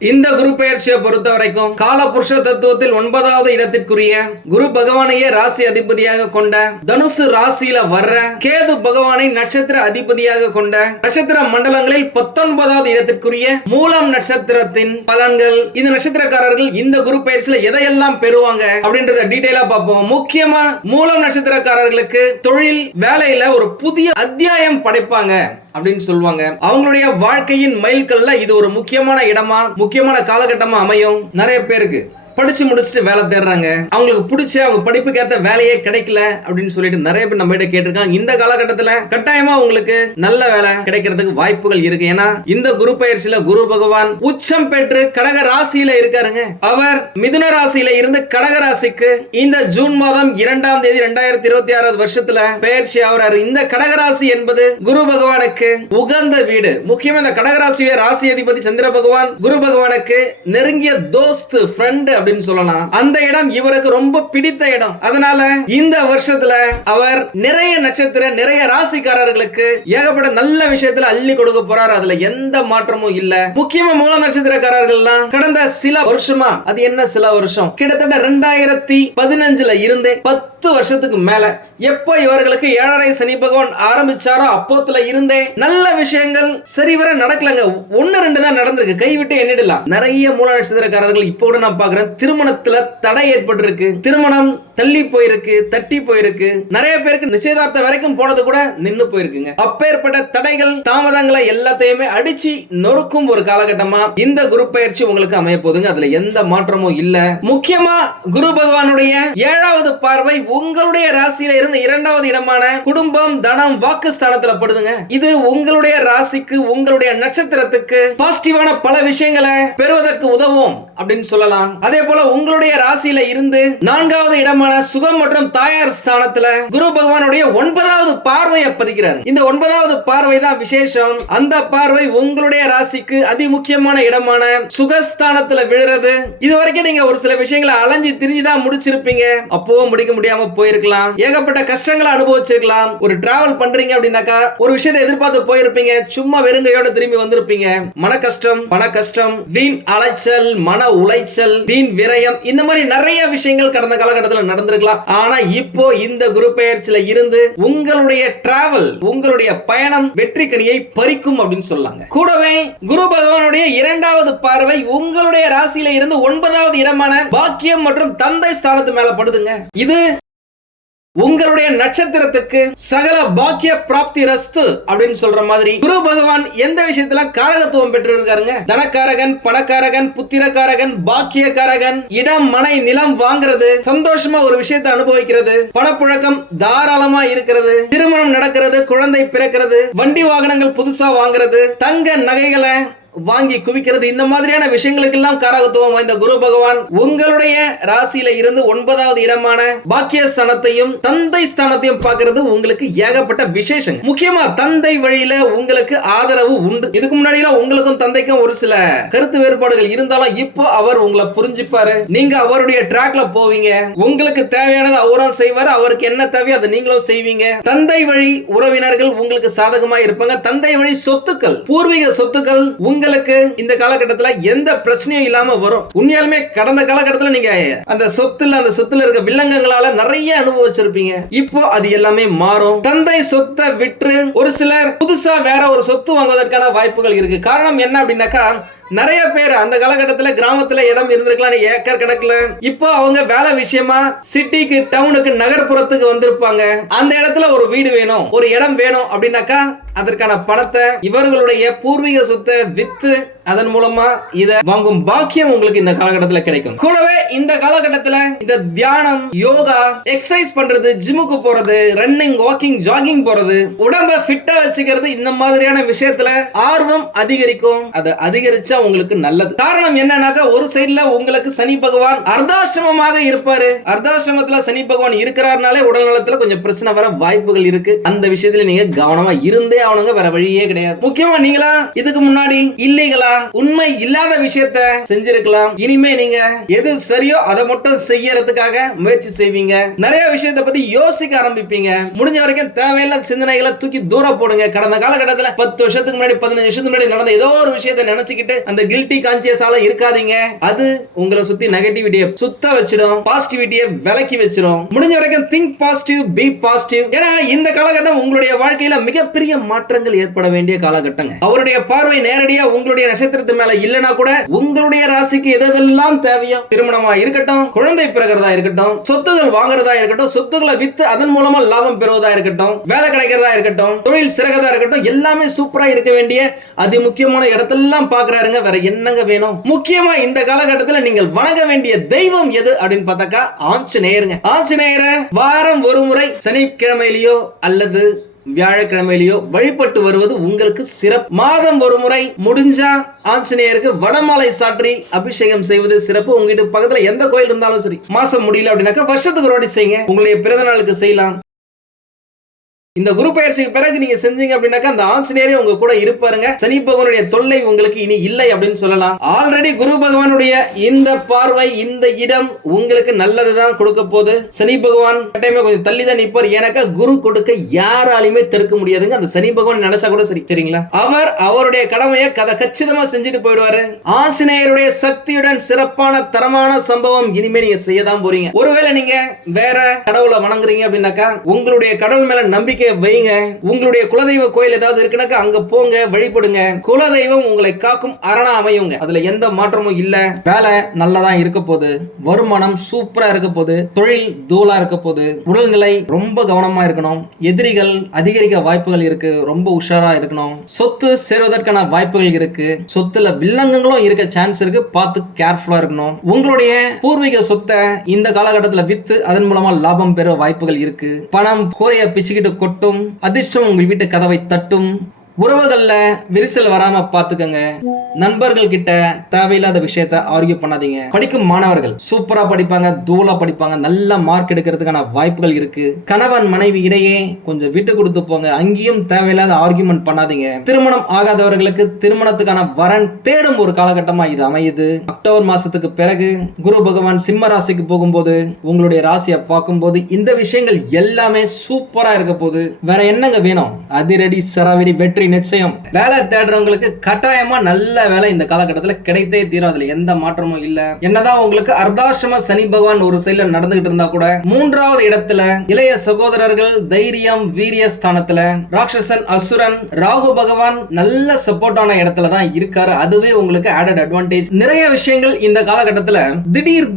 இந்த குரு பெயர்ச்சியை பொறுத்த வரைக்கும் காலபுருஷ தத்துவத்தில் 9வது இடத்திற்குரிய குரு பகவானையே ராசி அதிபதியாக கொண்ட தனுசு ராசியில வர்ற கேது பகவானை நட்சத்திர அதிபதியாக கொண்ட நட்சத்திர மண்டலங்களில் 19வது இடத்திற்குரிய மூலம் நட்சத்திரத்தின் பலன்கள். இந்த நட்சத்திரக்காரர்கள் இந்த குரு பெயர்ச்சியில எதையெல்லாம் பெறுவாங்க அப்படின்றத டீடைலா பார்ப்போம். முக்கியமா மூலம் நட்சத்திரக்காரர்களுக்கு தொழில் வேலையில ஒரு புதிய அத்தியாயம் படைப்பாங்க அப்படின்னு சொல்லுவாங்க. அவங்களுடைய வாழ்க்கையின் மைல்கல்ல இது ஒரு முக்கியமான இடமா முக்கியமான காலகட்டமா அமையும். நிறைய பேருக்கு படிச்சு முடிச்சுட்டு வேலை தேடுறாங்க, அவங்களுக்கு பிடிச்ச அவங்க படிப்புக்கு ஏற்ற வேலையே கிடைக்கல அப்படின்னு சொல்லிட்டு நிறைய பேர் நம்ம கிட்ட கேட்டிருக்காங்க. இந்த காலகட்டத்துல கட்டாயமா உங்களுக்கு நல்ல வேலை கிடைக்கிறதுக்கு வாய்ப்புகள் இருக்கு. ஏன்னா இந்த குரு பெயர்ச்சியில குரு பகவான் உச்சம் பெற்று கடக ராசியில இருக்காருங்க. அவர் மிதுன ராசியில இருந்து கடக ராசிக்கு இந்த ஜூன் மாதம் 2ஆம் தேதி 2026 வருஷத்துல பெயர்ச்சி ஆகிறாரு. இந்த கடகராசி என்பது குரு பகவானுக்கு உகந்த வீடு. முக்கியமா இந்த கடகராசியுடைய ராசி அதிபதி சந்திர பகவான் குரு பகவானுக்கு நெருங்கிய தோஸ்து, ஃப்ரெண்ட் அப்படின்னு சொல்லலாம். அந்த இடம் இவருக்கு ரொம்ப பிடித்த இடம். அதனால இந்த வருஷத்துல அவர் நிறைய நட்சத்திர நிறைய ராசிக்காரர்களுக்கு ஏகப்பட்ட நல்ல விஷயத்துல அள்ளி கொடுக்க போறார். அதுல எந்த மாற்றமும் இல்ல. முக்கியமா மூல நட்சத்திரக்காரர்கள்லாம் கடந்த சில வருஷமா, அது என்ன சில வருஷம், கிட்டத்தட்ட 2015ல இருந்தே 10 வருஷத்துக்கு மேல எப்ப இவர்களுக்கு 7.5 சனி பகவான் ஆரம்பிச்சாரோ அப்போத்துல இருந்தே நல்ல விஷயங்கள் சரிவர நடக்கலங்க. 1-2 தான் நடந்திருக்கு, கைவிட்டு எண்ணிடலாம். நிறைய மூல நட்சத்திரக்காரர்கள் இப்போ கூட நான் பாக்குறேன் திருமணத்துல தடை ஏற்பட்டிருக்கு, திருமணம் தள்ளி போயிருக்கு, தட்டி போயிருக்கு. நிறைய பேருக்கு நிச்சயதார்த்தம் வரைக்கும் போனது கூட நின்னு போயிருக்குங்க. அப்பேற்பட்ட தடைகள் தாமதங்களை எல்லாத்தையுமே அடிச்சு நொறுக்கும் ஒரு காலகட்டமா இந்த குரு பெயர்ச்சி உங்களுக்கு அமைய போதுங்க. அதுல எந்த மாற்றமும் இல்ல. முக்கியமா குரு பகவானுடைய 7வது பார்வை உங்களுடைய ராசியில இருந்து 2வது இடமான குடும்பம், தனம், வாக்கு ஸ்தானத்துல படுதுங்க. இது உங்களுடைய ராசிக்கு உங்களுடைய நட்சத்திரத்துக்கு பாசிட்டிவான பல விஷயங்களை பெறுவதற்கு உதவும் அப்படின்னு சொல்லலாம். அதே போல உங்களுடைய ராசியில இருந்து 4வது இடமான சுகம் மற்றும் தாயார் ஸ்தானத்துல குரு பகவானுடைய 9வது பார்வையை பதிக்கிறார். இந்த 9வது பார்வை தான் விசேஷம். அந்த பார்வை உங்களுடைய ராசிக்கு அதி முக்கியமான இடமான சுகஸ்தானத்துல விழுறது. இதுவரைக்கும் நீங்க ஒரு சில விஷயங்களை அலைஞ்சு திரிஞ்சுதான் முடிச்சிருப்பீங்க. அப்பவும் முடிக்க முடியாம போயிருக்கலாம், ஏகப்பட்ட கஷ்டங்களை அனுபவிச்சிருக்கலாம். ஒரு டிராவல் பண்றீங்க அப்படின்னாக்கா ஒரு விஷயத்தை எதிர்பார்த்து போயிருப்பீங்க, சும்மா வெறுங்கையோட திரும்பி வந்திருப்பீங்க. மன கஷ்டம், பண கஷ்டம், வீண் அலைச்சல், மன உளைச்சல், வீண் விரயம், இந்த மாதிரி நிறைய விஷயங்கள் கடந்த காலகட்டத்தில் நடந்திருக்கலாம். ஆனா இப்போ இந்த குரு பெயர்ச்சியில இருந்து உங்களுடைய டிராவல், உங்களுடைய பயணம் வெற்றி கனியை பறிக்கும் அப்படின்னு சொல்லாங்க. கூடவே குரு பகவானுடைய 2வது பார்வை உங்களுடைய ராசியில இருந்து 9வது இடமான பாக்கியம் மற்றும் தந்தை ஸ்தானத்து மேல படுதுங்க. இது உங்களுடைய நட்சத்திரத்துக்கு சகல பாக்கிய பிராப்தி ரஸ்து அப்படின்னு சொல்ற மாதிரி குரு பகவான் எந்த விஷயத்துல காரகத்துவம் பெற்று இருக்காருங்க. தனக்காரகன், பணக்காரகன், புத்திரக்காரகன், பாக்கியக்காரகன், இடம், மனை, நிலம் வாங்குறது, சந்தோஷமா ஒரு விஷயத்தை அனுபவிக்கிறது, பணப்புழக்கம் தாராளமா இருக்கிறது, திருமணம் நடக்கிறது, குழந்தை பிறக்கிறது, வண்டி வாகனங்கள் புதுசா வாங்குறது, தங்க நகைகளை வாங்கி குவிக்கிறது, இந்த மாதிரியான விஷயங்களுக்கு எல்லாம் காரகத்துவம் வாய்ந்த குரு பகவான் உங்களுடைய ராசியில இருந்து 9வது இடமான பாக்கிய ஸ்தானத்தையும் தந்தை ஸ்தானத்தையும் பார்க்கிறது உங்களுக்கு ஏகப்பட்ட விசேஷம். முக்கியமா தந்தை வழியில உங்களுக்கு ஆதரவு உண்டு. இதுக்கு முன்னாடி உங்களுக்கும் தந்தைக்கும் ஒரு சில கருத்து வேறுபாடுகள் இருந்தாலும் இப்போ அவர் உங்களை புரிஞ்சுப்பாரு. நீங்க அவருடைய ட்ராக்ல போவீங்க. உங்களுக்கு தேவையானது அவரும் செய்வார், அவருக்கு என்ன தேவையோ அதை நீங்களும் செய்வீங்க. தந்தை வழி உறவினர்கள் உங்களுக்கு சாதகமா இருப்பாங்க. தந்தை வழி சொத்துக்கள், பூர்வீக சொத்துக்கள் உங்களுக்கு இந்த காலகட்டத்துல எந்த பிரச்சனையும் இல்லாம வரும். உண்மையாலுமே கடந்த காலகட்டத்துல நீங்க அந்த சொத்துல இருக்க வில்லங்கங்களால நிறைய அனுபவிச்சிருப்பீங்க. இப்போ அது எல்லாமே மாறும். தந்தை சொத்தை விற்று ஒரு சிலர் புதுசா வேற ஒரு சொத்து வாங்குவதற்கான வாய்ப்புகள் இருக்கு. காரணம் என்ன அப்படின்னாக்கா, நிறைய பேர் அந்த காலகட்டத்துல கிராமத்துல இடம் இருந்திருக்கலாம் ஏக்கர் கணக்குல. இப்போ அவங்க வேலை விஷயமா சிட்டிக்கு, டவுனுக்கு, நகர்ப்புறத்துக்கு வந்திருப்பாங்க. அந்த இடத்துல ஒரு வீடு வேணும், ஒரு இடம் வேணும் அப்படின்னாக்கா அதற்கான பணத்தை இவர்களுடைய பூர்வீக சொத்தை வித்து அதன் மூலமா இத வாங்கும் பாக்கியம் உங்களுக்கு இந்த காலகட்டத்தில் கிடைக்கும். கூடவே இந்த காலகட்டத்தில் இந்த தியானம், யோகா, எக்ஸசைஸ் பண்றது, ஜிம்முக்கு போறது, ரன்னிங், வாக்கிங், ஜாகிங் போறது, உடம்ப ஃபிட்டா வச்சுக்கிறது, இந்த மாதிரியான விஷயத்துல ஆர்வம் அதிகரிக்கும். அது அதிகரிச்சா உங்களுக்கு நல்லது. காரணம் என்னன்னாக்கா, ஒரு சைடுல உங்களுக்கு சனி பகவான் அர்த்தாஷ்டமமாக இருப்பாரு. அர்த்தாஷ்டமத்துல சனி பகவான் இருக்கிறார்னாலே உடல் நலத்துல கொஞ்சம் பிரச்சனை வர வாய்ப்புகள் இருக்கு. அந்த விஷயத்துல நீங்க கவனமா இருந்தே அவனுங்க, வேற வழியே கிடையாது. முக்கியமா நீங்களா இதுக்கு முன்னாடி இல்லீகலா உண்மை இல்லாத விஷயத்த செஞ்சிருக்கலாம். இனிமே நீங்க எது சரியோ அதை மட்டும் செய்யறதுக்காக முயற்சி செய்வீங்க. நிறைய விஷயத்தை பத்தி யோசிக்க ஆரம்பிப்பீங்க. முடிஞ்ச வரைக்கும் தேவையில்லாத சிந்தனைகளை தூக்கி தூர போடுங்க. கடந்த காலகட்டத்தில் 10 வருஷத்துக்கு முன்னாடி, 15 வருஷத்துக்கு முன்னாடி நடந்த ஏதோ ஒரு விஷயத்தை நினைச்சுக்கிட்டு அந்த கில்ட்டி கான்சியஸால இருக்காதீங்க. அது உங்களை சுத்தி நெகட்டிவிட்டியை சுத்த வச்சிடும், பாசிட்டிவிட்டியை விலக்கி வச்சிடும். முடிஞ்ச வரைக்கும் திங்க் பாசிட்டிவ், பி பாசிட்டிவ். ஏன்னா இந்த காலகட்டம் உங்களுடைய வாழ்க்கையில மிகப்பெரிய மாற்றங்கள் ஏற்பட வேண்டிய காலகட்டங்க. அவருடைய பார்வை நேரடியா உங்களுடைய நட்சத்திரத்து மேல இல்லனா கூட உங்களுடைய ராசிக்கு எதெல்லாம் தேவையோ, திருமணமா இருக்கட்டும், குழந்தை பிறகுறதா இருக்கட்டும், சொத்துகள் வாங்குறதா இருக்கட்டும், சொத்துக்களை வித்து அதன் மூலமா லாபம் பெறுவதா இருக்கட்டும், வேலை கிடைக்கிறதா இருக்கட்டும், தொழில் சிறகதா இருக்கட்டும், எல்லாமே சூப்பரா இருக்க வேண்டிய அதி முக்கியமான இடத்தெல்லாம் பாக்குறாருங்க. வேற என்னங்க வேணும்? முக்கியமா இந்த காலகட்டத்தில் நீங்கள் வணங்க வேண்டிய தெய்வம் எது அப்படின்னு பார்த்தாக்கா ஆஞ்சநேயருங்க. ஆஞ்சநேயரை வாரம் ஒரு முறை சனிக்கிழமையிலயோ அல்லது வியாழக்கிழமையிலயோ வழிபட்டு வருவது உங்களுக்கு சிறப்பு. மாதம் ஒரு முறை முடிஞ்சா ஆஞ்சநேயருக்கு வடமாலை சாற்றி அபிஷேகம் செய்வது சிறப்பு. உங்ககிட்ட பக்கத்துல எந்த கோயில் இருந்தாலும் சரி, மாசம் முடியல அப்படின்னாக்கா வருஷத்துக்கு ஒரு வாட்டி செய்யுங்க. உங்களுடைய பிறந்த நாளுக்கு செய்யலாம். இந்த குரு பயிற்சிக்கு பிறகு நீங்க செஞ்சீங்க அப்படின்னாக்கா அந்த ஆஞ்சநேயரே உங்க கூட இருப்பாருங்க. சனி பகவானுடைய தொல்லை உங்களுக்கு இனி இல்லை அப்படின்னு சொல்லலாம். ஆல்ரெடி குரு பகவானுடைய இந்த பார்வை, இந்த இடம் உங்களுக்கு நல்லதுதான் கொடுக்க போகுது. சனி பகவான் கட்டாயமா கொஞ்சம் தள்ளி தான் நிற்பார். எனக்கு குரு கொடுக்க யாராலையுமே தடுக்க முடியாதுங்க. அந்த சனி பகவான் நினைச்சா கூட சரி, சரிங்களா? அவர் அவருடைய கடமையை கச்சிதமா செஞ்சுட்டு போயிடுவாரு. ஆஞ்சநேயருடைய சக்தியுடன் சிறப்பான தரமான சம்பவம் இனிமே நீங்க செய்யதான் போறீங்க. ஒருவேளை நீங்க வேற கடவுளை வணங்குறீங்க அப்படின்னாக்கா உங்களுடைய கடவுள் மேல நம்பிக்கை வைங்க. உங்களுடைய குலதெய்வ கோயில் ஏதாவது இருக்குனாக்கா அங்க போங்க, வழிபடுங்க. குலதெய்வம் உங்களை காக்கும் அரணா அமையுங்க. அதுல எந்த மாற்றமும் இல்ல. வேலை நல்லதான் இருக்க போகுது, வருமானம் சூப்பரா இருக்க போகுது, தொழில் தூளா இருக்க போகுது. உடல்நிலை ரொம்ப கவனமா இருக்கணும். எதிரிகள் அதிகரிக்க வாய்ப்புகள் இருக்கு, ரொம்ப உஷாரா இருக்கணும். சொத்து சேருவதற்கான வாய்ப்புகள் இருக்கு. சொத்துல வில்லங்கங்களும் இருக்க சான்ஸ் இருக்கு, பார்த்து கேர்ஃபுல்லா இருக்கணும். உங்களுடைய பூர்வீக சொத்தை இந்த காலகட்டத்தில் வித்து அதன் மூலமா லாபம் பெற வாய்ப்புகள் இருக்கு. பணம் கோரைய பிச்சுக்கிட்டு அதிர்ஷ்டம் உங்கள் வீட்டு கதவை தட்டும். உறவுகள்ல விரிசல் வராம பாத்துக்கங்க. நண்பர்கள் கிட்ட தேவையில்லாத விஷயத்த ஆர்கியூ பண்ணாதீங்க. படிக்கும் மாணவர்கள் சூப்பரா படிப்பாங்க, தூளா படிப்பாங்க, நல்ல மார்க் எடுக்கிறதுக்கான வாய்ப்புகள் இருக்கு. கணவன் மனைவி இடையே கொஞ்சம் விட்டு கொடுத்து போங்க. அங்கேயும் தேவையில்லாத ஆர்கியூமெண்ட் பண்ணாதீங்க. திருமணம் ஆகாதவர்களுக்கு திருமணத்துக்கான வரன் தேடும் ஒரு காலகட்டமா இது அமையுது. அக்டோபர் மாசத்துக்கு பிறகு குரு பகவான் சிம்ம ராசிக்கு போகும்போது உங்களுடைய ராசியை பார்க்கும்போது இந்த விஷயங்கள் எல்லாமே சூப்பரா இருக்க போகுது. வேற என்னங்க வேணும்? அதிரடி சராவடி வெற்றி நிச்சயம். வேலை தேடுறவங்களுக்கு கட்டாயமா நல்ல வேலை இந்த காலகட்டத்தில் கிடைத்தே தீரும். அதுல எந்த மாற்றமும் இல்ல. என்னதான் உங்களுக்கு அர்த்தாசிரம சனி பகவான் ஒரு சைடுல நடந்துகிட்டு இருந்தா கூட மூன்றாவது இடத்துல இளைய சகோதரர்கள் தைரியம் வீரிய ஸ்தானத்துல ராட்சசன் அசுரன் ராகு பகவான் நல்ல சப்போர்ட்டான இடத்துல தான் இருக்காரு. அதுவே உங்களுக்கு ஆடட் அட்வான்டேஜ். நிறைய விஷயங்கள் இந்த காலகட்டத்துல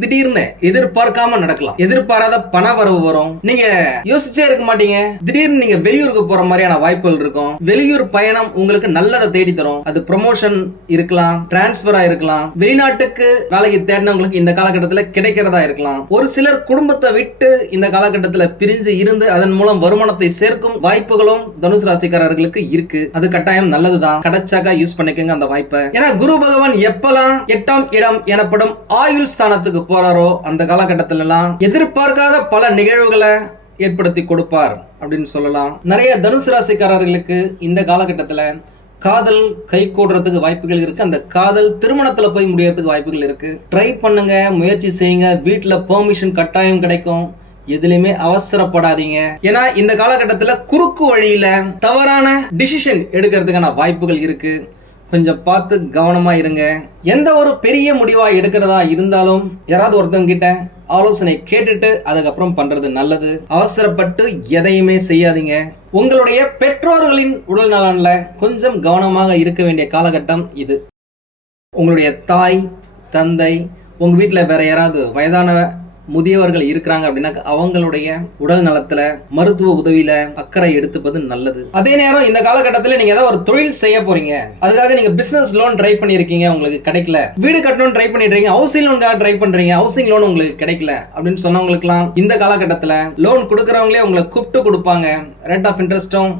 திடீர்னு எதிர்பார்க்காம நடக்கலாம். எதிர்பாராத பண வரவு வரும். நீங்க யோசிச்சே இருக்க மாட்டீங்க. திடீர்னு நீங்க வெளியூருக்கு போற மாதிரியான வாய்ப்புகள் இருக்கும். வெளியூர் பயணம் உங்களுக்கு நல்லதை தேடி தரும். அது ப்ரமோஷன் இருக்கலாம், டிரான்ஸ்பரா இருக்கலாம், வெளிநாட்டுக்கு வேலைக்கு தேடினவங்களுக்கு இந்த காலகட்டத்தில் கிடைக்கிறதா இருக்கலாம். ஒரு சிலர் குடும்பத்தை விட்டு இந்த காலகட்டத்தில் பிரிஞ்சு இருந்து அதன் மூலம் வருமானத்தை சேர்க்கும் வாய்ப்புகளும் தனுசு ராசிக்காரர்களுக்கு இருக்கு. அது கட்டாயம் நல்லதுதான். கிடைச்சாக்கா யூஸ் பண்ணிக்கங்க அந்த வாய்ப்பை. ஏன்னா குரு பகவான் எப்பெல்லாம் 8ஆம் இடம் எனப்படும் ஆயுள் ஸ்தானத்துக்கு போறாரோ அந்த காலகட்டத்தில எல்லாம் எதிர்பார்க்காத பல நிகழ்வுகளை ஏற்படுத்தி கொடுப்பார் அப்படின்னு சொல்லலாம். நிறைய தனுசு ராசிக்காரர்களுக்கு இந்த காலகட்டத்தில் காதல் கை கூடுறதுக்கு வாய்ப்புகள் இருக்கு. அந்த காதல் திருமணத்துல போய் முடியறதுக்கு வாய்ப்புகள் இருக்கு. ட்ரை பண்ணுங்க, முயற்சி செய்யுங்க. வீட்டுல பெர்மிஷன் கட்டாயம் கிடைக்கும். எதுலையுமே அவசரப்படாதீங்க. ஏன்னா இந்த காலகட்டத்தில் குறுக்கு வழியில தவறான டிசிஷன் எடுக்கிறதுக்கான வாய்ப்புகள் இருக்கு. கொஞ்சம் பார்த்து கவனமா இருங்க. எந்த ஒரு பெரிய முடிவா எடுக்கிறதா இருந்தாலும் யாராவது ஒருத்தவங்க கிட்ட ஆலோசனை கேட்டுட்டு அதுக்கப்புறம் பண்றது நல்லது. அவசரப்பட்டு எதையுமே செய்யாதீங்க. உங்களுடைய பெற்றோர்களின் உடல் நலன்ல கொஞ்சம் கவனமாக இருக்க வேண்டிய காலகட்டம் இது. உங்களுடைய தாய் தந்தை உங்க வீட்டுல வேற யாராவது வயதான முதியவர்கள் இருக்கிறாங்க அப்படின்னா அவங்களுடைய உடல் நலத்துல மருத்துவ உதவியில அக்கறை எடுத்துப்பது நல்லது. அதே நேரம் இந்த காலகட்டத்தில் நீங்க ஏதாவது ஒரு தொழில் செய்ய போறீங்க, அதுக்காக நீங்க பிசினஸ் லோன் ட்ரை பண்ணிருக்கீங்க, உங்களுக்கு கிடைக்கல. வீடு கட்டணும் ட்ரை பண்ணிடுறீங்க, ஹவுசிங் லோனுக்காக ட்ரை பண்றீங்க, ஹவுசிங் லோன் உங்களுக்கு கிடைக்கல அப்படின்னு சொன்னவங்களுக்குலாம் இந்த காலகட்டத்தில் லோன் கொடுக்கறவங்களே உங்களை கூப்பிட்டு கொடுப்பாங்க. ரேட் ஆஃப் இன்ட்ரெஸ்டும்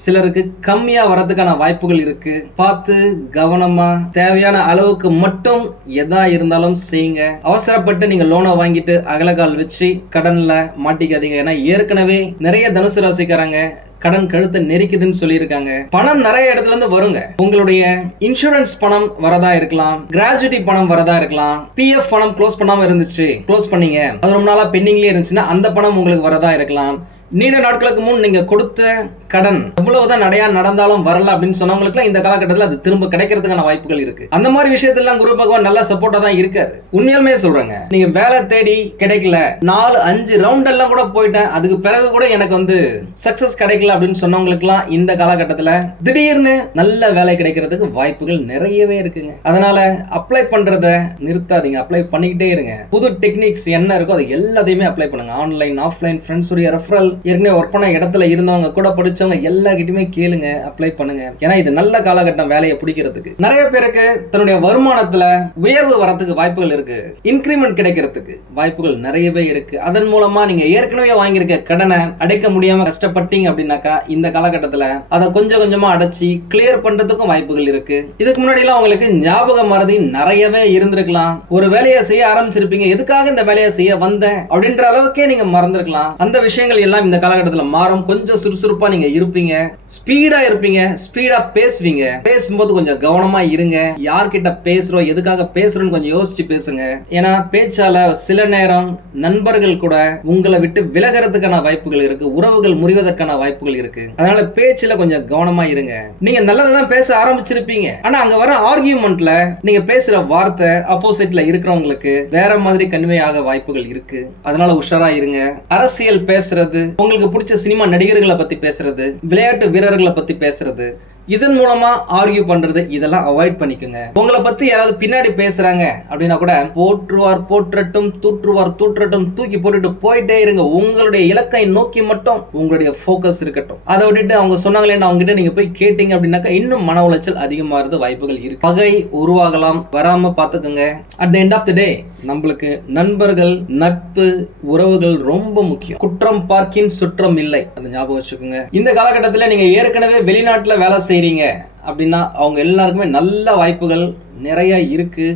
சிலருக்கு கம்மியா வரதுக்கான வாய்ப்புகள் இருக்கு. பார்த்து கவனமா தேவையான அளவுக்கு மட்டும் எதா இருந்தாலும் செய்யுங்க. அவசரப்பட்டு நீங்க லோனை வாங்கிட்டு அகலகால் வச்சு கடன்ல மாட்டிக்காதீங்க. ஏன்னா ஏற்கனவே நிறைய தனுசு ராசிக்காரங்க கடன் கழுத்தை நெரிக்குதுன்னு சொல்லியிருக்காங்க. பணம் நிறைய இடத்துல இருந்து வருங்க. உங்களுடைய இன்சூரன்ஸ் பணம் வரதா இருக்கலாம், கிராஜுவிட்டி பணம் வரதா இருக்கலாம், பிஎஃப் பணம் க்ளோஸ் பண்ணாம இருந்துச்சு, க்ளோஸ் பண்ணீங்க, அது ரொம்ப நாளா பெண்டிங்லயே இருந்துச்சுன்னா அந்த பணம் உங்களுக்கு வரதா இருக்கலாம். நீண்ட நாட்களுக்கு முன் நீங்க கொடுத்த கடன் எவ்வளவுதான் நடையா நடந்தாலும் வரல அப்படின்னு சொன்னவங்களுக்கு இந்த காலகட்டத்தில் அது திரும்ப கிடைக்கிறதுக்கான வாய்ப்புகள் இருக்கு. அந்த மாதிரி விஷயத்தெல்லாம் குரு பகவான் நல்ல சப்போர்ட்டா தான் இருக்காரு. உண்மையாலுமே சொல்றாங்க, நீங்க வேலை தேடி கிடைக்கல, 4-5 ரவுண்ட் எல்லாம் கூட போயிட்டேன், அதுக்கு பிறகு கூட எனக்கு சக்சஸ் கிடைக்கல அப்படின்னு சொன்னவங்களுக்குலாம் இந்த காலகட்டத்தில் திடீர்னு நல்ல வேலை கிடைக்கிறதுக்கு வாய்ப்புகள் நிறையவே இருக்குங்க. அதனால அப்ளை பண்றத நிறுத்தாதீங்க, அப்ளை பண்ணிக்கிட்டே இருங்க. புது டெக்னிக்ஸ் என்ன இருக்கோ அது எல்லாத்தையுமே அப்ளை பண்ணுங்க. ஆன்லைன், ஆஃப்லைன், ஃப்ரெண்ட்ஸ் உடைய ரெஃபரல், ஏற்கனவே ஒர்க் பண்ண இடத்துல இருந்தவங்க, கூட படிச்சவங்க எல்லார்கிட்டயுமே கேளுங்க, அப்ளை பண்ணுங்க. ஏன்னா இது நல்ல காலகட்டம் வேலையை பிடிக்கிறதுக்கு. நிறைய பேருக்கு தன்னுடைய வருமானத்துல உயர்வு வரதுக்கு வாய்ப்புகள் இருக்கு, இன்கிரிமெண்ட் கிடைக்கிறதுக்கு வாய்ப்புகள் நிறையவே இருக்கு. அதன் மூலமா நீங்க ஏற்கனவே வாங்கியிருக்க கடனை அடைக்க முடியாம கஷ்டப்பட்டீங்க அப்படின்னாக்கா இந்த காலகட்டத்துல அதை கொஞ்சம் கொஞ்சமா அடைச்சி கிளியர் பண்றதுக்கும் வாய்ப்புகள் இருக்கு. இதுக்கு முன்னாடி எல்லாம் உங்களுக்கு ஞாபக மறதி நிறையவே இருந்திருக்கலாம். ஒரு வேலையை செய்ய ஆரம்பிச்சிருப்பீங்க, எதுக்காக இந்த வேலையை செய்ய வந்தேன் அப்படின்ற அளவுக்கே நீங்க மறந்துருக்கலாம். அந்த விஷயங்கள் எல்லாம் இந்த காலகட்டத்தில் மாறும். கொஞ்சம் சுறுசுறுப்பா நீங்க இருப்பீங்க, ஸ்பீடா இருப்பீங்க, ஸ்பீடா பேசுவீங்க. பேசும்போது கொஞ்சம் கவனமா இருங்க. யார்கிட்ட பேசுறோம், எதுக்காக பேசுறோம்னு கொஞ்சம் யோசிச்சு பேசுங்க. ஏன்னா பேச்சால சில நேரம் நண்பர்கள் கூட உங்களை விட்டு விலகிறதுக்கான வாய்ப்புகள் இருக்கு, உறவுகள் முறிவதற்கான வாய்ப்புகள் இருக்கு. அதனால பேச்சுல கொஞ்சம் கவனமா இருங்க. நீங்க நல்லதான் பேச ஆரம்பிச்சிருப்பீங்க, ஆனா அங்க வர ஆர்கியூமெண்ட்ல நீங்க பேசுற வார்த்தை ஆப்போசிட்ல இருக்கிறவங்களுக்கு வேற மாதிரி கன்வே ஆக வாய்ப்புகள் இருக்கு. அதனால உஷாரா இருங்க. அரசியல் பேசுறது, உங்களுக்கு பிடிச்ச சினிமா நடிகர்களை பத்தி பேசுறது, விளையாட்டு வீரர்களை பத்தி பேசுறது, இதன் மூலமா ஆர்கியூ பண்றது, இதெல்லாம் அவாய்ட் பண்ணிக்கோங்க. உங்களை பத்தி யாராவது பின்னாடி பேசுறாங்க அப்படின்னா கூட போற்றுவார் போற்றட்டும், தூற்றுவார் தூற்றட்டும், தூக்கி போட்டுட்டு போயிட்டே இருங்க. உங்களுடைய இலக்கை நோக்கி மட்டும் உங்களுடைய போக்கஸ் இருக்கட்டும். அதை விட்டுட்டு அவங்க சொன்னாங்களே அவங்க கிட்ட நீங்க போய் கேட்டீங்க அப்படின்னாக்கா இன்னும் மன உளைச்சல் அதிகமாகிறது வாய்ப்புகள் இருக்கு. பகை உருவாகலாம், வராம பாத்துக்கோங்க. At the end of the day நம்மளுக்கு நண்பர்கள், நட்பு, உறவுகள் ரொம்ப முக்கியம். குற்றம் பார்க்கின் சுற்றம் இல்லை, அதை ஞாபகம் வச்சுக்கோங்க. இந்த காலகட்டத்தில் நீங்க ஏற்கனவே வெளிநாட்டுல வேலை செய்றீங்க அப்படின்னா அவங்க எல்லாருக்குமே நல்ல வாய்ப்புகள் நிறைய இருக்கு.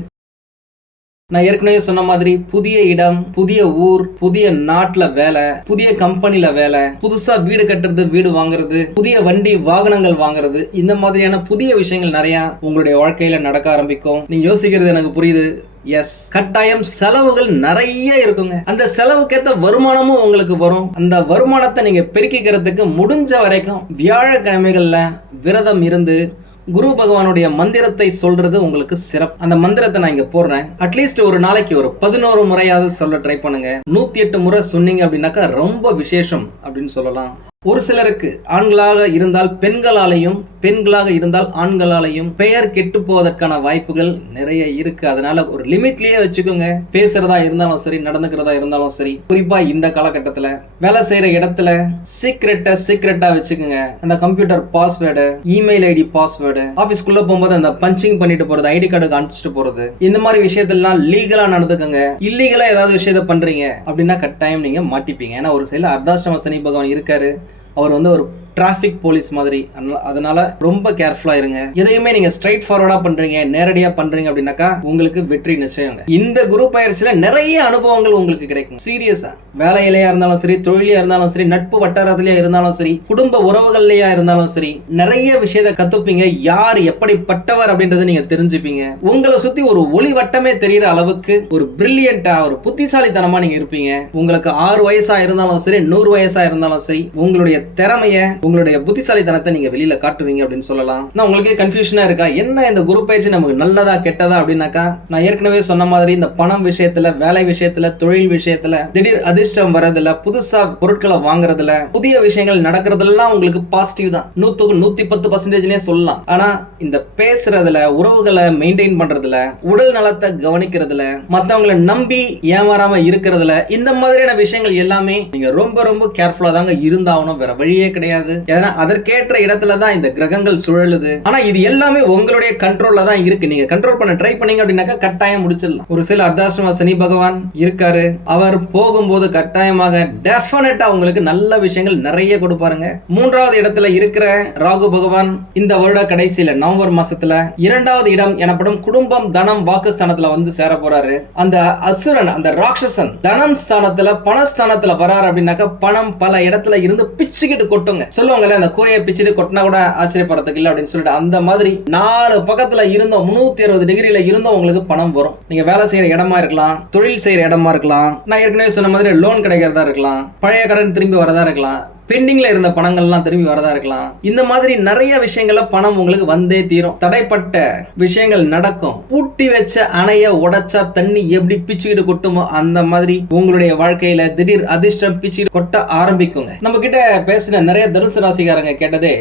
நான் ஏற்கனவே சொன்ன மாதிரி புதிய இடம், புதிய ஊர், புதிய நாட்டுல வேலை, புதிய கம்பெனில வேலை, புதுசா வீடு கட்டுறது, வீடு வாங்குறது, புதிய வண்டி வாகனங்கள் வாங்குறது, இந்த மாதிரியான புதிய விஷயங்கள் நிறைய உங்களுடைய வாழ்க்கையில நடக்க ஆரம்பிக்கும். நீங்க யோசிக்கிறது எனக்கு புரியுது. எஸ், கட்டாயம் செலவுகள் நிறைய இருக்குங்க. அந்த செலவுக்கேற்ற வருமானமும் உங்களுக்கு வரும். அந்த வருமானத்தை நீங்க பெருக்கிக்கிறதுக்கு முடிஞ்ச வரைக்கும் வியாழக்கிழமைகள்ல விரதம் இருந்து குரு பகவானுடைய மந்திரத்தை சொல்றது உங்களுக்கு சிறப்பு. அந்த மந்திரத்தை நான் இங்க போடுறேன். அட்லீஸ்ட் ஒரு நாளைக்கு ஒரு 11 முறையாவது சொல்ல ட்ரை பண்ணுங்க. 108 முறை சொன்னீங்க அப்படின்னாக்கா ரொம்ப விசேஷம் அப்படின்னு சொல்லலாம். ஒரு சிலருக்கு ஆண்களாக இருந்தால் பெண்களாலையும், பெண்களாக இருந்தால் ஆண்களாலையும் பெயர் கெட்டு போவதற்கான வாய்ப்புகள் நிறைய இருக்கு. அதனால ஒரு லிமிட்லயே வச்சுக்கோங்க. பேசுறதா இருந்தாலும் சரி, நடந்துக்கிறதா இருந்தாலும் சரி. குறிப்பா இந்த காலகட்டத்துல வேலை செய்யற இடத்துல சீக்ரெட்டா வச்சுக்கோங்க. அந்த computer password, email ID password, ஆபீஸ்க்குள்ள போகும்போது அந்த பஞ்சிங் பண்ணிட்டு போறது, ஐடி கார்டுக்கு அனுப்பிச்சிட்டு போறது, இந்த மாதிரி விஷயத்தெல்லாம் லீகலா நடந்துக்கோங்க. இல்லீகலா ஏதாவது விஷயத்த பண்றீங்க அப்படின்னா கட்டாயம் நீங்க மாட்டிப்பீங்க. ஏன்னா ஒரு சில அர்த்தாஷ்டம சனி பகவான் இருக்காரு. அவர் ஒரு டிராஃபிக் போலீஸ் மாதிரி. அதனால ரொம்ப கேர்ஃபுல்லா இருங்க. எதையுமே நீங்க ஸ்ட்ரைட் ஃபார்வர்டா பண்றீங்க, நேரடியா பண்றீங்க அப்படின்னாக்கா உங்களுக்கு வெற்றி நிச்சயங்க. இந்த குரு பயிற்சியில நிறைய அனுபவங்கள் உங்களுக்கு கிடைக்கும். சீரியஸா வேலையிலையா இருந்தாலும் சரி, தொழிலையா இருந்தாலும் சரி, நட்பு வட்டாரத்திலேயே இருந்தாலும் சரி, குடும்ப உறவுகள்லயா இருந்தாலும் சரி, நிறைய விஷயத்தை கத்துப்பீங்க. யார் எப்படிப்பட்டவர் அப்படின்றத நீங்க தெரிஞ்சுப்பீங்க. உங்களை சுத்தி ஒரு ஒளி வட்டமே தெரியற அளவுக்கு ஒரு பிரில்லியண்டா, ஒரு புத்திசாலித்தனமா நீங்க இருப்பீங்க. உங்களுக்கு 6 வயசா இருந்தாலும் சரி, 100 வயசா இருந்தாலும் சரி, உங்களுடைய திறமைய, உங்களுடைய புத்திசாலித்தனத்தை நீங்க வெளியில காட்டுவீங்க அப்படின்னு சொல்லலாம். நான் உங்களுக்கு கன்ஃபியூஷனா இருக்கா, என்ன இந்த குரு பயிற்சி நமக்கு நல்லதா கெட்டதா அப்படின்னாக்கா, நான் ஏற்கனவே சொன்ன மாதிரி இந்த பணம் விஷயத்துல, வேலை விஷயத்துல, தொழில் விஷயத்துல திடீர் அதிர்ஷ்டம் வரதுல, புதுசா பொருட்களை வாங்குறதுல, புதிய விஷயங்கள் நடக்கிறதுலாம் உங்களுக்கு பாசிட்டிவ் தான். 110% சொல்லலாம். ஆனா இந்த பேசுறதுல, உறவுகளை மெயின்டைன் பண்றதுல, உடல் நலத்தை கவனிக்கிறதுல, மத்தவங்களை நம்பி ஏமாறாம இருக்கிறதுல, இந்த மாதிரியான விஷயங்கள் எல்லாமே நீங்க ரொம்ப ரொம்ப கேர்ஃபுல்லா தாங்க இருந்தாகணும். வேற வழியே கிடையாது. ஏன்னா அதற்கேற்ற இடத்துல தான் இந்த கிரகங்கள் சுழலுது. ஆனா இது எல்லாமே உங்களுடைய கண்ட்ரோல்ல தான் இருக்கு. நீங்க கண்ட்ரோல் பண்ண ட்ரை பண்ணீங்க அப்படின்னாக்கா கட்டாயம் முடிச்சிடலாம். ஒரு சில அர்த்தாஷ்டம சனி பகவான் இருக்காரு. அவர் போகும்போது கட்டாயமாக டெஃபினட்டா உங்களுக்கு நல்ல விஷயங்கள் நிறைய கொடுப்பாருங்க. 3வது இடத்துல இருக்கிற ராகு பகவான் இந்த வருட கடைசியில நவம்பர் மாசத்துல 2வது இடம் எனப்படும் குடும்பம், தனம், வாக்குஸ்தானத்துல சேர போறாரு. அந்த அசுரன், அந்த ராட்சசன் தனம் ஸ்தானத்துல, பணஸ்தானத்துல வராரு அப்படின்னாக்கா பணம் பல இடத்துல இருந்து பிச்சுக்கிட்டு கொட்டுங்க. சொல்லுவாங்கல்ல, அந்த கூரையை பிச்சுட்டு கொட்டினா கூட ஆச்சரியப்படுறதுக்கு இல்லை அப்படின்னு சொல்லிட்டு, அந்த மாதிரி 4 பக்கத்துல இருந்தோம் 360 டிகிரியில இருந்தோம் உங்களுக்கு பணம் வரும். நீங்க வேலை செய்யற இடமா இருக்கலாம், தொழில் செய்யற இடமா இருக்கலாம், நான் ஏற்கனவே சொன்ன மாதிரி லோன் கிடைக்கிறதா இருக்கலாம், பழைய கடன் திரும்பி வரதா இருக்கலாம், பெண்டிங்ல இருந்த பணங்கள்லாம் திரும்பி வரதா இருக்கலாம். இந்த மாதிரி நிறைய விஷயங்கள்ல பணம் உங்களுக்கு வந்தே தீரும். தடைப்பட்ட விஷயங்கள் நடக்கும். பூட்டி வச்ச அணைய உடைச்சா தண்ணி எப்படி பிச்சுக்கிட்டு கொட்டுமோ அந்த மாதிரி உங்களுடைய வாழ்க்கையில திடீர் அதிர்ஷ்டம் பிச்சுக்கிட்டு கொட்ட ஆரம்பிக்குங்க. நம்ம கிட்ட பேசின நிறைய தனுசு ராசிக்காரங்க கேட்டதே,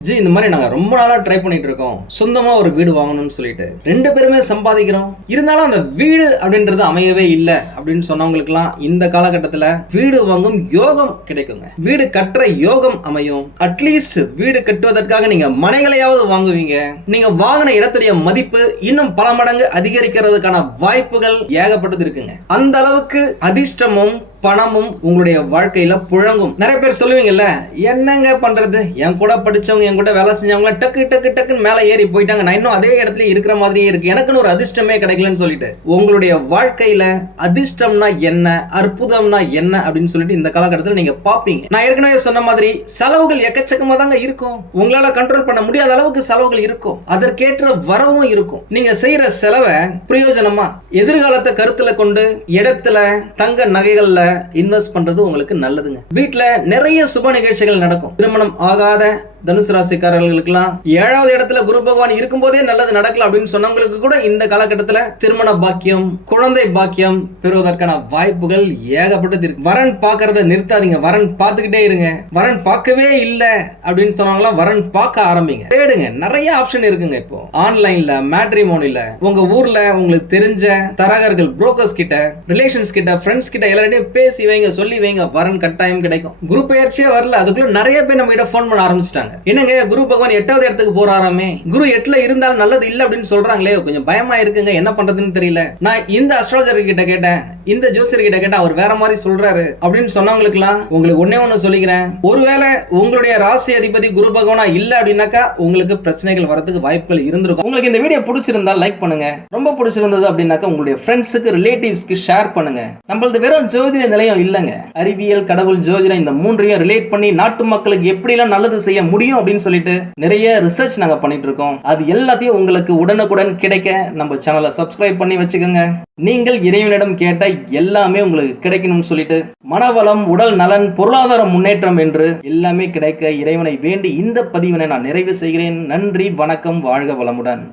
ஜி இந்த மாதிரி நாங்க ரொம்ப நாளா ட்ரை பண்ணிட்டு இருக்கோம், சொந்தமா ஒரு வீடு வாங்கணும்னு சொல்லிட்டு 2 பேருமே சம்பாதிக்கிறோம், இருந்தாலும் அந்த வீடு அப்படின்றது அமையவே இல்லை அப்படின்னு சொன்னவங்களுக்குலாம் இந்த காலகட்டத்துல வீடு வாங்கும் யோகம் கிடைக்குங்க. வீடு கட்டுற யோகம் அமையும். அட்லீஸ்ட் வீடு கட்டுவதற்காக நீங்க மனைகளையாவது வாங்குவீங்க. நீங்க வாங்கின இடத்துடைய மதிப்பு இன்னும் பல மடங்கு அதிகரிக்கிறதுக்கான வாய்ப்புகள் ஏகப்பட்டது இருக்குங்க. அந்த அளவுக்கு அதிர்ஷ்டமும் பணமும் உங்களுடைய வாழ்க்கையில புழங்கும். நிறைய பேர் சொல்லுவீங்கல்ல, என்னங்க பண்றது, என் கூட படிச்சவங்க என் கூட வேலை செஞ்சவங்க டக்கு டக்கு டக்குன்னு மேல ஏறி போயிட்டாங்க, நான் இன்னும் அதே இடத்துல இருக்கிற மாதிரியே இருக்கு, எனக்குன்னு ஒரு அதிர்ஷ்டமே கிடைக்கலன்னு சொல்லிட்டு உங்களுடைய வாழ்க்கையில அதிர்ஷ்டம்னா என்ன, அற்புதம்னா என்ன அப்படின்னு சொல்லிட்டு இந்த காலகட்டத்தில் நீங்க பாப்பீங்க. நான் ஏற்கனவே சொன்ன மாதிரி செலவுகள் எக்கச்சக்கமா தாங்க இருக்கும். உங்களால கண்ட்ரோல் பண்ண முடியாத அளவுக்கு செலவுகள் இருக்கும். அதற்கேற்ற வரவும் இருக்கும். நீங்க செய்யற செலவை பிரயோஜனமா எதிர்காலத்தை கருத்துல கொண்டு இடத்துல தங்க நகைகள்ல இன்வெஸ்ட் பண்றது உங்களுக்கு நல்லதுங்க. வீட்டுல நிறைய சுப நிகழ்ச்சிகள் நடக்கும். திருமணம் ஆகாத தனுசு ராசிக்காரர்களுக்கெல்லாம் 7வது இடத்துல குரு பகவான் இருக்கும் போதே நல்லது நடக்கல அப்படின்னு சொன்னவங்களுக்கு கூட இந்த காலகட்டத்துல திருமண பாக்கியம், குழந்தை பாக்கியம் பெறுவதற்கான வாய்ப்புகள் ஏகப்பட்டது இருக்கு. வரன் பார்க்கறத நிறுத்தாதீங்க, வரன் பார்த்துக்கிட்டே இருங்க. வரன் பார்க்கவே இல்லை அப்படின்னு சொன்னாங்களா, வரன் பார்க்க ஆரம்பிங்க, தேடுங்க. நிறைய ஆப்ஷன் இருக்குங்க. இப்போ ஆன்லைன்ல, மேட்ரிமோனில, உங்க ஊர்ல உங்களுக்கு தெரிஞ்ச தரகர்கள், புரோக்கர்ஸ் கிட்ட, ரிலேஷன்ஸ் கிட்ட, ஃப்ரெண்ட்ஸ் கிட்ட எல்லாரையும் பேசி வைங்க, சொல்லி வைங்க, வரன் கட்டாயம் கிடைக்கும். குரு பெயர்ச்சியே வரல, அதுக்குள்ள நிறைய பேர் நம்ம கிட்ட போன் பண்ண ஆரம்பிச்சிட்டாங்க. என்னங்க குரு பகவான் 8வது இடத்துக்கு போறாராமே, குரு 8ல இருந்தாலும் நல்லது இல்ல அப்படின்னு சொல்றாங்களே, கொஞ்சம் பயமா இருக்குங்க, என்ன பண்றதுன்னு தெரியல. நான் இந்த அஸ்ட்ராலஜர் கிட்ட கேட்டேன், இந்த ஜோசியர் கிட்ட கேட்டேன், அவர் வேற மாதிரி சொல்றாரு அப்படின்னு சொன்னவங்களுக்குலாம் உங்களுக்கு ஒண்ணு சொல்லிக்கிறேன். ஒருவேளை உங்களுடைய ராசி அதிபதி குரு பகவானா இல்ல அப்படின்னாக்கா உங்களுக்கு பிரச்சனைகள் வரதுக்கு வாய்ப்புகள் இருந்திருக்கும். உங்களுக்கு இந்த வீடியோ பிடிச்சிருந்தா லைக் பண்ணுங்க. ரொம்ப பிடிச்சிருந்தது அப்படின்னாக்கா உங்களுடைய ஃப்ரெண்ட்ஸுக்கு, ரிலேட்டிவ்ஸ்க்கு ஷேர் பண்ணுங்க. நம்மளது வெறும் ஜோதிட நிலையம் இல்லங்க, அறிவியல், கடவுள், ஜோதிடம் இந்த 3ஐயும் ரிலேட் பண்ணி நாட்டு மக்களுக்கு எப்படி எல்லாம் நல்லது செய்ய முடியும் அப்படின்னு சொல்லிட்டு நிறைய ரிசர்ச் நாங்க பண்ணிட்டு இருக்கோம். அது எல்லாத்தையும் உங்களுக்கு உடனுக்குடன் கிடைக்க நம்ம சேனலை சப்ஸ்கிரைப் பண்ணி வச்சுக்கோங்க. நீங்கள் இறைவனிடம் கேட்ட எல்லாமே உங்களுக்கு கிடைக்கணும்னு சொல்லிட்டு மனவளம், உடல் நலன், பொருளாதார முன்னேற்றம் என்று எல்லாமே கிடைக்க இறைவனை வேண்டி இந்த பதிவினை நான் நிறைவு செய்கிறேன். நன்றி, வணக்கம், வாழ்க வளமுடன்.